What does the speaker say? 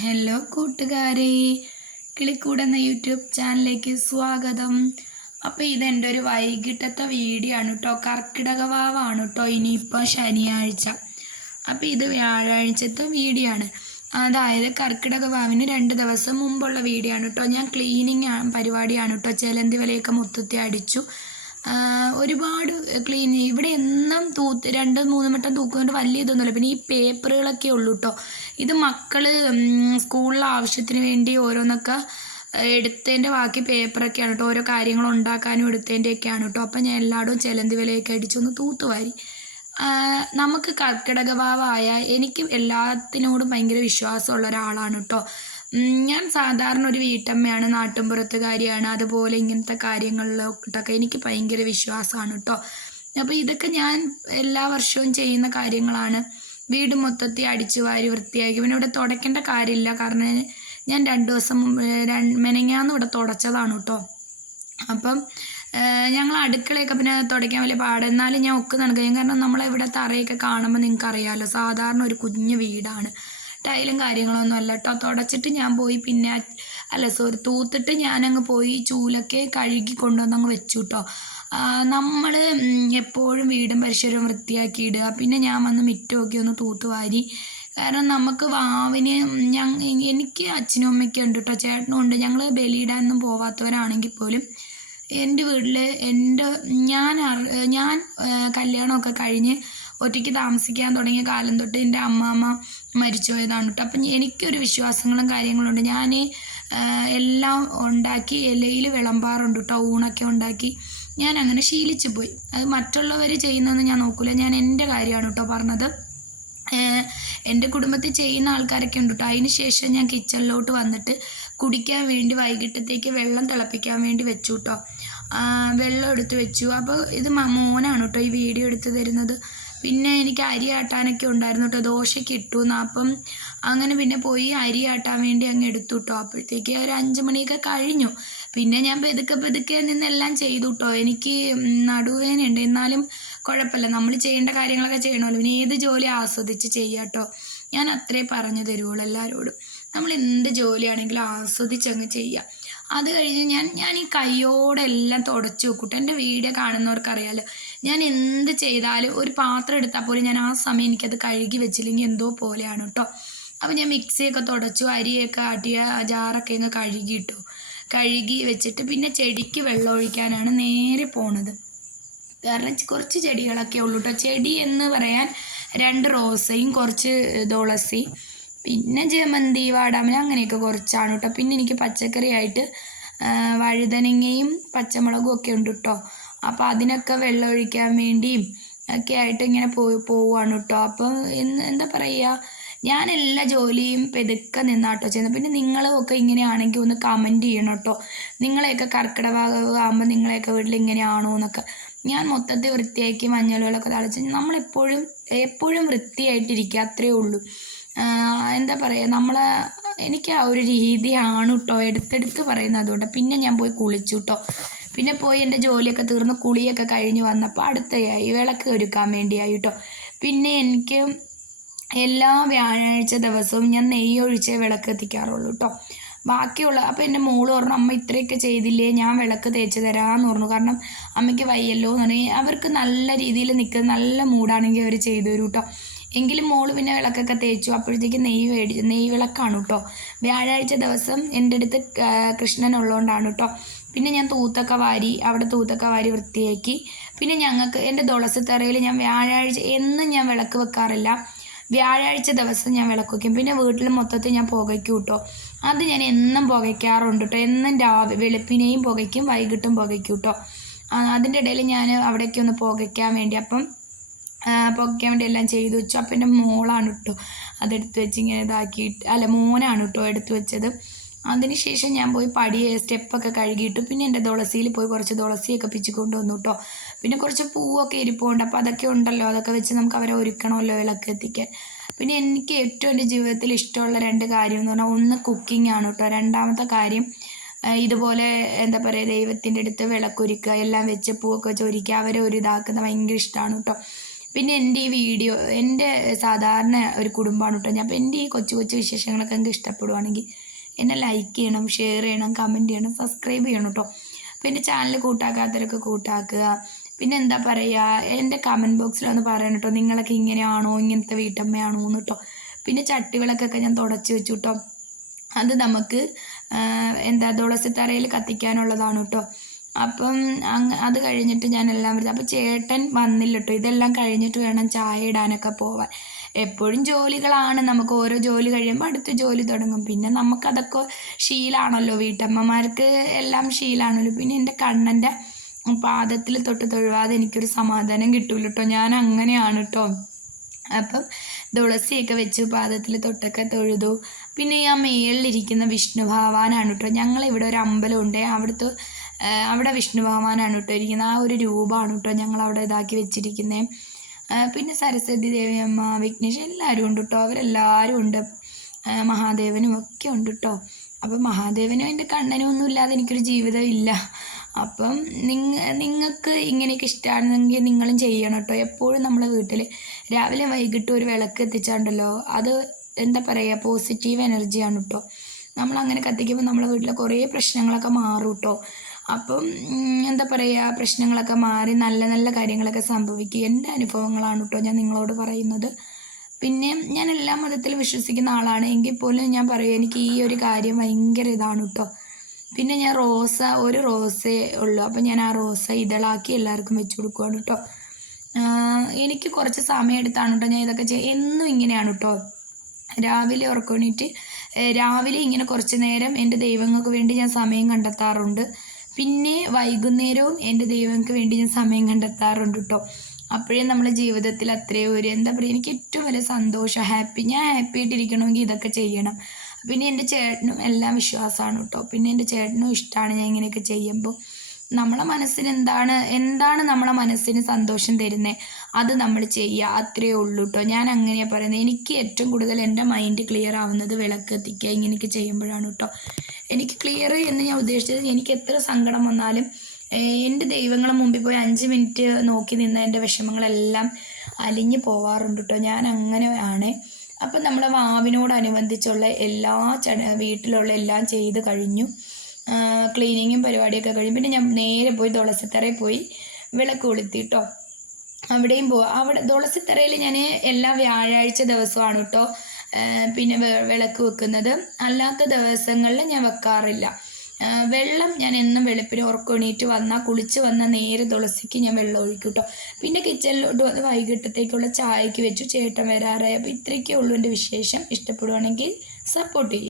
Hello കൂട്ടുകാരെ. കിളിക്കൂട് എന്ന YouTube ചാനലിലേക്ക് സ്വാഗതം. അപ്പോൾ ഇതെന്റെ ഒരു വൈകിട്ടത്തെ വീഡിയോ ആണ് കേട്ടോ കർക്കിടക വാവാണ് കേട്ടോ ഇനിയിപ്പോൾ ശനിയാഴ്ച. അപ്പോൾ ഇത് വ്യാഴാഴ്ചത്തെ വീഡിയോ ആണ്. അതായത് കർക്കിടക വാവിന് രണ്ട് ദിവസം മുമ്പുള്ള വീഡിയോ ആണ് കേട്ടോ ഞാൻ ക്ലീനിങ് പരിപാടിയാണ് കേട്ടോ ചിലന്തി വലയൊക്കെ മൊത്തത്തിൽ അടിച്ചു. ഒരുപാട് ക്ലീൻ ഇവിടെ എന്നും തൂത്ത് രണ്ട് മൂന്ന് വട്ടം തൂക്കുന്നുണ്ട് വലിയ ഇതൊന്നുമില്ല. പിന്നെ ഈ പേപ്പറുകളൊക്കെ ഉള്ളൂ കേട്ടോ ഇത് മക്കൾ സ്കൂളിലെ ആവശ്യത്തിന് വേണ്ടി ഓരോന്നൊക്കെ എടുത്തതിന്റെ ബാക്കി പേപ്പറൊക്കെയാണ് കേട്ടോ ഓരോ കാര്യങ്ങൾ ഉണ്ടാക്കാനും എടുത്തതിന്റെയൊക്കെയാണ് കേട്ടോ അപ്പം ഞാൻ എല്ലായിടവും ചിലന്തി വിലയൊക്കെ അടിച്ചൊന്ന് തൂത്തുവാരി നമുക്ക് കർക്കിടക ഭാവമായ എനിക്കും എല്ലാത്തിനോടും ഭയങ്കര വിശ്വാസമുള്ള ഒരാളാണ് കേട്ടോ ഞാൻ സാധാരണ ഒരു വീട്ടമ്മയാണ് നാട്ടിൻപുറത്തുകാരിയാണ് അതുപോലെ ഇങ്ങനത്തെ കാര്യങ്ങളിലോട്ടൊക്കെ എനിക്ക് ഭയങ്കര വിശ്വാസമാണ് കേട്ടോ അപ്പോൾ ഇതൊക്കെ ഞാൻ എല്ലാ വർഷവും ചെയ്യുന്ന കാര്യങ്ങളാണ്. വീട് മൊത്തത്തിൽ അടിച്ചു വാരി വൃത്തിയാക്കി. പിന്നെ ഇവിടെ തുടയ്ക്കേണ്ട കാര്യമില്ല. കാരണം ഞാൻ രണ്ട് ദിവസം മുമ്പ് മെനങ്ങാന്ന് ഇവിടെ തുടച്ചതാണ് കേട്ടോ അപ്പം ഞങ്ങൾ അടുക്കളയൊക്കെ പിന്നെ തുടയ്ക്കാൻ വലിയ പാട്. എന്നാലും ഞാൻ ഒക്കെ നടക്കുകയും കാരണം നമ്മളിവിടെ തറയൊക്കെ കാണുമ്പോൾ നിങ്ങൾക്ക് അറിയാമല്ലോ സാധാരണ ഒരു കുഞ്ഞു വീടാണ്. ടൈലും കാര്യങ്ങളൊന്നും അല്ല കേട്ടോ തുടച്ചിട്ട് ഞാൻ പോയി പിന്നെ അല്ല സോറി തൂത്തിട്ട് ഞാനങ്ങ് പോയി ചൂലൊക്കെ കഴുകി കൊണ്ടുവന്ന് അങ്ങ് വെച്ചു കേട്ടോ നമ്മൾ എപ്പോഴും വീടും പരിസരവും വൃത്തിയാക്കി ഇടുക. പിന്നെ ഞാൻ വന്ന് മിറ്റമൊക്കെ ഒന്ന് തൂത്ത് വാരി. കാരണം നമുക്ക് വാവിന് ഞങ്ങ എനിക്ക് അച്ഛനും അമ്മയ്ക്കും ഉണ്ട് കേട്ടോ ചേട്ടനും ഉണ്ട്. ഞങ്ങൾ ബലിയിടാനൊന്നും പോവാത്തവരാണെങ്കിൽ പോലും എന്റെ വീട്ടിൽ എന്റെ ഞാൻ ഞാൻ കല്യാണമൊക്കെ കഴിഞ്ഞ് ഒറ്റയ്ക്ക് താമസിക്കാൻ തുടങ്ങിയ കാലം തൊട്ട് എന്റെ അമ്മാമ്മ മരിച്ചു പോയതാണ് കേട്ടോ. അപ്പം എനിക്കൊരു വിശ്വാസങ്ങളും കാര്യങ്ങളും ഉണ്ട് ഞാൻ എല്ലാം ഉണ്ടാക്കി ഇലയിൽ വിളമ്പാറുണ്ട് കേട്ടോ. ഊണൊക്കെ ഉണ്ടാക്കി. ഞാൻ അങ്ങനെ ശീലിച്ചു പോയി. അത് മറ്റുള്ളവർ ചെയ്യുന്നതെന്ന് ഞാൻ നോക്കില്ല ഞാൻ എന്റെ കാര്യമാണ് കേട്ടോ പറഞ്ഞത്. എന്റെ കുടുംബത്തിൽ ചെയ്യുന്ന ആൾക്കാരൊക്കെ ഉണ്ട് കേട്ടോ. അതിന് ശേഷം ഞാൻ കിച്ചണിലോട്ട് വന്നിട്ട് കുടിക്കാൻ വേണ്ടി വൈകിട്ടത്തേക്ക് വെള്ളം തിളപ്പിക്കാൻ വേണ്ടി വെച്ചു കേട്ടോ. വെള്ളം എടുത്ത് വെച്ചു. അപ്പോൾ ഇത് മോനാണ് കേട്ടോ ഈ വീഡിയോ എടുത്ത് തരുന്നത്. പിന്നെ എനിക്ക് അരി ആട്ടാനൊക്കെ ഉണ്ടായിരുന്നു കേട്ടോ ദോശയ്ക്ക് ഇട്ടു അപ്പം അങ്ങനെ പിന്നെ പോയി അരി ആട്ടാൻ വേണ്ടി അങ്ങ് എടുത്തു കേട്ടോ അപ്പോഴത്തേക്ക് ഒരു അഞ്ച് മണിയൊക്കെ കഴിഞ്ഞു. പിന്നെ ഞാൻ പെതുക്കെ പെതുക്കെ നിന്നെല്ലാം ചെയ്തു കേട്ടോ എനിക്ക് നടുവേനുണ്ട് എന്നാലും കുഴപ്പമില്ല. നമ്മൾ ചെയ്യേണ്ട കാര്യങ്ങളൊക്കെ ചെയ്യണമല്ലോ. പിന്നെ ഏത് ജോലി ആസ്വദിച്ച് ചെയ്യാട്ടോ ഞാൻ അത്രേ പറഞ്ഞു തരുവുള്ളൂ എല്ലാവരോടും നമ്മൾ എന്ത് ജോലിയാണെങ്കിലും ആസ്വദിച്ചങ്ങ് ചെയ്യുക അത് കഴിഞ്ഞ് ഞാൻ ഞാൻ ഈ കൈയോടെ എല്ലാം തുടച്ചു വെക്കൂട്ടോ. എന്റെ വീഡിയോ കാണുന്നവർക്കറിയാലോ. ഞാൻ എന്ത് ചെയ്താലും ഒരു പാത്രം എടുത്താൽ പോലും ഞാൻ ആ സമയം എനിക്കത് കഴുകി വെച്ചില്ലെങ്കിൽ എന്തോ പോലെയാണ് കേട്ടോ അപ്പം ഞാൻ മിക്സിയൊക്കെ തുടച്ചു അരിയൊക്കെ ആട്ടിയ ജാറൊക്കെ ഇങ്ങ് കഴുകിയിട്ടു. കഴുകി വെച്ചിട്ട് പിന്നെ ചെടിക്ക് വെള്ളം ഒഴിക്കാനാണ് നേരെ പോണത്. കാരണം കുറച്ച് ചെടികളൊക്കെ ഉള്ളൂ കേട്ടോ ചെടി എന്ന് പറയാൻ രണ്ട് റോസയും കുറച്ച് തുളസി പിന്നെ ജമന്തി വാടാമല അങ്ങനെയൊക്കെ കുറച്ചാണ് കേട്ടോ പിന്നെ എനിക്ക് പച്ചക്കറിയായിട്ട് വഴുതനങ്ങയും പച്ചമുളകും ഒക്കെ ഉണ്ട് കേട്ടോ അപ്പോൾ അതിനൊക്കെ വെള്ളം ഒഴിക്കാൻ വേണ്ടിയും ഒക്കെ ആയിട്ട് ഇങ്ങനെ പോയി പോവുകയാണ് കേട്ടോ അപ്പം എന്ന് എന്താ പറയുക ഞാൻ എല്ലാ ജോലിയും പെതുക്കെ നിന്നാട്ടോ ചെയ്യുന്നത് പിന്നെ നിങ്ങളും ഒക്കെ ഇങ്ങനെയാണെങ്കിൽ ഒന്ന് കമന്റ് ചെയ്യണം കേട്ടോ നിങ്ങളെയൊക്കെ കർക്കിടഭാഗമാകുമ്പോൾ നിങ്ങളെയൊക്കെ വീട്ടിൽ ഇങ്ങനെയാണോ എന്നൊക്കെ. ഞാൻ മൊത്തത്തിൽ വൃത്തിയാക്കി മഞ്ഞളുകളൊക്കെ തളിച്ച് നമ്മളെപ്പോഴും എപ്പോഴും വൃത്തിയായിട്ടിരിക്കുക അത്രയേ ഉള്ളൂ. എന്താ പറയുക നമ്മൾ എനിക്ക് ആ ഒരു രീതിയാണ് കേട്ടോ എടുത്തെടുത്ത് പറയുന്നത് അതുകൊണ്ട് പിന്നെ ഞാൻ പോയി കുളിച്ചു കേട്ടോ പിന്നെ പോയി എന്റെ ജോലിയൊക്കെ തീർന്ന് കുളിയൊക്കെ കഴിഞ്ഞ് വന്നപ്പോൾ അടുത്തയായി വിളക്ക് ഒരുക്കാൻ വേണ്ടിയായി കേട്ടോ പിന്നെ എനിക്ക് എല്ലാ വ്യാഴാഴ്ച ദിവസവും ഞാൻ നെയ്യ് ഒഴിച്ചേ വിളക്ക് എത്തിക്കാറുള്ളൂ കേട്ടോ ബാക്കിയുള്ള അപ്പോൾ എന്റെ മോൾ പറഞ്ഞു അമ്മ ഇത്രയൊക്കെ ചെയ്തില്ലേ ഞാൻ വിളക്ക് തേച്ച് തരാമെന്ന് പറഞ്ഞു. കാരണം അമ്മയ്ക്ക് വയ്യല്ലോ എന്ന് പറഞ്ഞാൽ അവർക്ക് നല്ല രീതിയിൽ നിൽക്കുന്ന നല്ല മൂടാണെങ്കിൽ അവർ ചെയ്തു തരും കേട്ടോ എങ്കിലും മോൾ പിന്നെ വിളക്കൊക്കെ തേച്ചു. അപ്പോഴത്തേക്ക് നെയ്യ് മേടിച്ചു നെയ്യ് വിളക്കാണ് കേട്ടോ വ്യാഴാഴ്ച ദിവസം എന്റെ അടുത്ത് കൃഷ്ണൻ ഉള്ളതുകൊണ്ടാണ് കേട്ടോ പിന്നെ ഞാൻ തൂത്തൊക്കെ വാരി അവിടെ തൂത്തൊക്കെ വാരി വൃത്തിയാക്കി. പിന്നെ ഞങ്ങൾക്ക് എന്റെ തുളസിത്തറയിൽ ഞാൻ വ്യാഴാഴ്ച എന്നും ഞാൻ വിളക്ക് വെക്കാറില്ല. വ്യാഴാഴ്ച ദിവസം ഞാൻ വിളക്ക് വയ്ക്കും പിന്നെ വീട്ടിൽ മൊത്തത്തിൽ ഞാൻ പുകയ്ക്കും കേട്ടോ. അത് ഞാൻ എന്നും പുകയ്ക്കാറുണ്ട് കേട്ടോ. എന്നും രാവിലെ വെളുപ്പിനെയും പുകയ്ക്കും വൈകിട്ടും പുകയ്ക്കും കേട്ടോ. അതിന്റെ ഇടയിൽ ഞാൻ അവിടേക്ക് ഒന്ന് പുകയ്ക്കാൻ വേണ്ടി അപ്പം പുകയ്ക്കാൻ വേണ്ടി എല്ലാം ചെയ്തു വെച്ചു. അപ്പം എന്റെ മോളാണ് കേട്ടോ. അതെടുത്ത് വെച്ച് ഇങ്ങനെ ഇതാക്കിയിട്ട് അല്ല മോനാണ് കേട്ടോ എടുത്തു വെച്ചത്. അതിനുശേഷം ഞാൻ പോയി പടിയെ സ്റ്റെപ്പൊക്കെ കഴുകിയിട്ട്. പിന്നെ എന്റെ തുളസിയിൽ പോയി കുറച്ച് തുളസിയൊക്കെ പിച്ച് കൊണ്ടുവന്നു കേട്ടോ പിന്നെ കുറച്ച് പൂവൊക്കെ ഇരിപ്പുണ്ട്. അപ്പോൾ അതൊക്കെ ഉണ്ടല്ലോ. അതൊക്കെ വെച്ച് നമുക്ക് അവരെ ഒരുക്കണമല്ലോ വിളക്ക് എത്തിക്കാൻ പിന്നെ എനിക്ക് ഏറ്റവും എന്റെ ജീവിതത്തിൽ ഇഷ്ടമുള്ള രണ്ട് കാര്യം എന്ന് പറഞ്ഞാൽ ഒന്ന് കുക്കിംഗ് ആണ് കേട്ടോ. രണ്ടാമത്തെ കാര്യം ഇതുപോലെ എന്താ പറയുക ദൈവത്തിന്റെ അടുത്ത് വിളക്കൊരുക്കുക എല്ലാം വെച്ച് പൂവൊക്കെ വെച്ച് ഒരുക്കുക അവരെ ഒരു ഇതാക്കുന്നത് ഭയങ്കര ഇഷ്ടമാണ് കേട്ടോ. പിന്നെ എന്റെ ഈ വീഡിയോ എന്റെ സാധാരണ ഒരു കുടുംബമാണ് കേട്ടോ. ഞാൻ അപ്പോൾ എന്റെ ഈ കൊച്ചു കൊച്ചു വിശേഷങ്ങളൊക്കെ എനിക്ക് ഇഷ്ടപ്പെടുവാണെങ്കിൽ എന്നെ ലൈക്ക് ചെയ്യണം ഷെയർ ചെയ്യണം കമന്റ് ചെയ്യണം സബ്സ്ക്രൈബ് ചെയ്യണം കേട്ടോ പിന്നെ ചാനൽ കൂട്ടാക്കാത്തവരൊക്കെ കൂട്ടാക്കുക. പിന്നെ എന്താ പറയുക എന്റെ കമന്റ് ബോക്സിലൊന്ന് പറയണം കേട്ടോ നിങ്ങളൊക്കെ ഇങ്ങനെയാണോ ഇങ്ങനത്തെ വീട്ടമ്മയാണോ എന്ന് കേട്ടോ പിന്നെ ചട്ടികളൊക്കെ ഞാൻ തുടച്ച് വെച്ചു കേട്ടോ അത് നമുക്ക് എന്താ തുളസിത്തറയിൽ കത്തിക്കാനുള്ളതാണ് കേട്ടോ അപ്പം അങ്ങ് അത് കഴിഞ്ഞിട്ട് ഞാൻ എല്ലാം വരുന്നത് അപ്പം ചേട്ടൻ വന്നില്ല കേട്ടോ ഇതെല്ലാം കഴിഞ്ഞിട്ട് വേണം ചായ ഇടാനൊക്കെ പോവാൻ. എപ്പോഴും ജോലികളാണ്. നമുക്ക് ഓരോ ജോലി കഴിയുമ്പോൾ അടുത്ത ജോലി തുടങ്ങും. പിന്നെ നമുക്കതൊക്കെ ശീലാണല്ലോ. വീട്ടമ്മമാർക്ക് എല്ലാം ശീലാണല്ലോ. പിന്നെ എന്റെ കണ്ണന്റെ പാദത്തിൽ തൊട്ട് തൊഴുവാതെ എനിക്കൊരു സമാധാനം കിട്ടൂല കേട്ടോ ഞാൻ അങ്ങനെയാണ് കേട്ടോ അപ്പം തുളസിയൊക്കെ വെച്ച് പാദത്തിൽ തൊട്ടൊക്കെ തൊഴുതു. പിന്നെ ആ മേളിലിരിക്കുന്ന വിഷ്ണു ഭഗവാനാണ് കേട്ടോ ഞങ്ങളിവിടെ ഒരു അമ്പലമുണ്ട്. അവിടുത്തെ അവിടെ വിഷ്ണു ഭഗവാനാണ് കേട്ടോ ഇരിക്കുന്നത്. ആ ഒരു രൂപമാണ് കേട്ടോ ഞങ്ങൾ അവിടെ ഇതാക്കി വെച്ചിരിക്കുന്നത്. പിന്നെ സരസ്വതി ദേവിയമ്മ വിഘ്നേഷ് എല്ലാവരും ഉണ്ട് കേട്ടോ അവരെല്ലാവരും ഉണ്ട്. മഹാദേവനും ഒക്കെ ഉണ്ട് കേട്ടോ അപ്പം മഹാദേവനും എന്റെ കണ്ണനും ഒന്നും ഇല്ലാതെ എനിക്കൊരു ജീവിതം ഇല്ല. അപ്പം നിങ്ങ നിങ്ങൾക്ക് ഇങ്ങനെയൊക്കെ ഇഷ്ടമാണെങ്കിൽ നിങ്ങളും ചെയ്യണം കേട്ടോ എപ്പോഴും നമ്മളെ വീട്ടിൽ രാവിലെ വൈകിട്ട് ഒരു വിളക്ക് എത്തിച്ചാണ്ടല്ലോ അത് എന്താ പറയുക പോസിറ്റീവ് എനർജിയാണ് കേട്ടോ നമ്മളങ്ങനെ കത്തിക്കുമ്പോൾ നമ്മളെ വീട്ടിലെ കുറേ പ്രശ്നങ്ങളൊക്കെ മാറും കേട്ടോ അപ്പം എന്താ പറയുക പ്രശ്നങ്ങളൊക്കെ മാറി നല്ല നല്ല കാര്യങ്ങളൊക്കെ സംഭവിക്കുക. എന്റെ അനുഭവങ്ങളാണ് കേട്ടോ ഞാൻ നിങ്ങളോട് പറയുന്നത്. പിന്നെ ഞാൻ എല്ലാ മതത്തിലും വിശ്വസിക്കുന്ന ആളാണ്. എങ്കിൽ പോലും ഞാൻ പറയും എനിക്ക് ഈ ഒരു കാര്യം ഭയങ്കര ഇതാണ് കേട്ടോ പിന്നെ ഞാൻ റോസ ഒരു റോസേ ഉള്ളൂ. അപ്പം ഞാൻ ആ റോസ ഇതളാക്കി എല്ലാവർക്കും വെച്ച് കൊടുക്കുകയാണ് കേട്ടോ എനിക്ക് കുറച്ച് സമയം എടുത്താണ് കേട്ടോ ഞാൻ ഇതൊക്കെ ചെയ്യുക എന്നും ഇങ്ങനെയാണ് കേട്ടോ രാവിലെ ഉറക്കണിട്ട് രാവിലെ ഇങ്ങനെ കുറച്ച് നേരം എന്റെ ദൈവങ്ങൾക്ക് വേണ്ടി ഞാൻ സമയം കണ്ടെത്താറുണ്ട്. പിന്നെ വൈകുന്നേരവും എന്റെ ദൈവങ്ങൾക്ക് വേണ്ടി ഞാൻ സമയം കണ്ടെത്താറുണ്ട് കേട്ടോ അപ്പോഴേ നമ്മുടെ ജീവിതത്തിൽ അത്രയും ഒരു എന്താ പറയുക എനിക്ക് ഏറ്റവും വലിയ സന്തോഷം ഹാപ്പി ഞാൻ ഹാപ്പി ആയിട്ടിരിക്കണമെങ്കിൽ ഇതൊക്കെ ചെയ്യണം. പിന്നെ എന്റെ ചേട്ടനും എല്ലാം വിശ്വാസമാണ് കേട്ടോ പിന്നെ എന്റെ ചേട്ടനും ഇഷ്ടമാണ് ഞാൻ ഇങ്ങനെയൊക്കെ ചെയ്യുമ്പോൾ. നമ്മളെ മനസ്സിന് എന്താണ് എന്താണ് നമ്മളെ മനസ്സിന് സന്തോഷം തരുന്നത് അത് നമ്മൾ ചെയ്യുക. അത്രയേ ഉള്ളൂ കേട്ടോ ഞാൻ അങ്ങനെയാണ് പറയുന്നത് എനിക്ക് ഏറ്റവും കൂടുതൽ എന്റെ മൈൻഡ് ക്ലിയർ ആവുന്നത് വിളക്ക് എത്തിക്കുക ഇങ്ങനെയൊക്കെ ചെയ്യുമ്പോഴാണ് കേട്ടോ എനിക്ക് ക്ലിയർ എന്ന് ഞാൻ ഉദ്ദേശിച്ചത് എനിക്ക് എത്ര സങ്കടം വന്നാലും എന്റെ ദൈവങ്ങളെ മുമ്പിൽ പോയി അഞ്ച് മിനിറ്റ് നോക്കി നിന്ന് എന്റെ വിഷമങ്ങളെല്ലാം അലിഞ്ഞു പോവാറുണ്ട് കേട്ടോ ഞാൻ അങ്ങനെ ആണ് അപ്പം നമ്മളെ വാവിനോടനുബന്ധിച്ചുള്ള എല്ലാ ചട വീട്ടിലുള്ള എല്ലാം ചെയ്ത് കഴിഞ്ഞു. ക്ലീനിങ്ങും പരിപാടിയൊക്കെ കഴിയും പിന്നെ ഞാൻ നേരെ പോയി തുളസിത്തറയിൽ പോയി വിളക്ക് കൊളുത്തി കേട്ടോ അവിടെയും പോവാം. അവിടെ തുളസിത്തറയിൽ ഞാൻ എല്ലാ വ്യാഴാഴ്ച ദിവസമാണ് കേട്ടോ പിന്നെ വിളക്ക് വെക്കുന്നത്. അല്ലാത്ത ദിവസങ്ങളിൽ ഞാൻ വെക്കാറില്ല. വെള്ളം ഞാൻ എന്നും വെളുപ്പിന് ഉറക്കണീറ്റ് വന്നാൽ കുളിച്ച് വന്നാൽ നേരെ തുളസിക്ക് ഞാൻ വെള്ളം ഒഴിക്കും കേട്ടോ പിന്നെ കിച്ചണിലോട്ട് വന്ന് വൈകിട്ടത്തേക്കുള്ള ചായക്ക് വെച്ചു. ചേട്ടൻ വരാറായി അപ്പോൾ ഇത്രയൊക്കെ ഉള്ളൂ എന്റെ വിശേഷം. ഇഷ്ടപ്പെടുവാണെങ്കിൽ സപ്പോർട്ട് ചെയ്യും.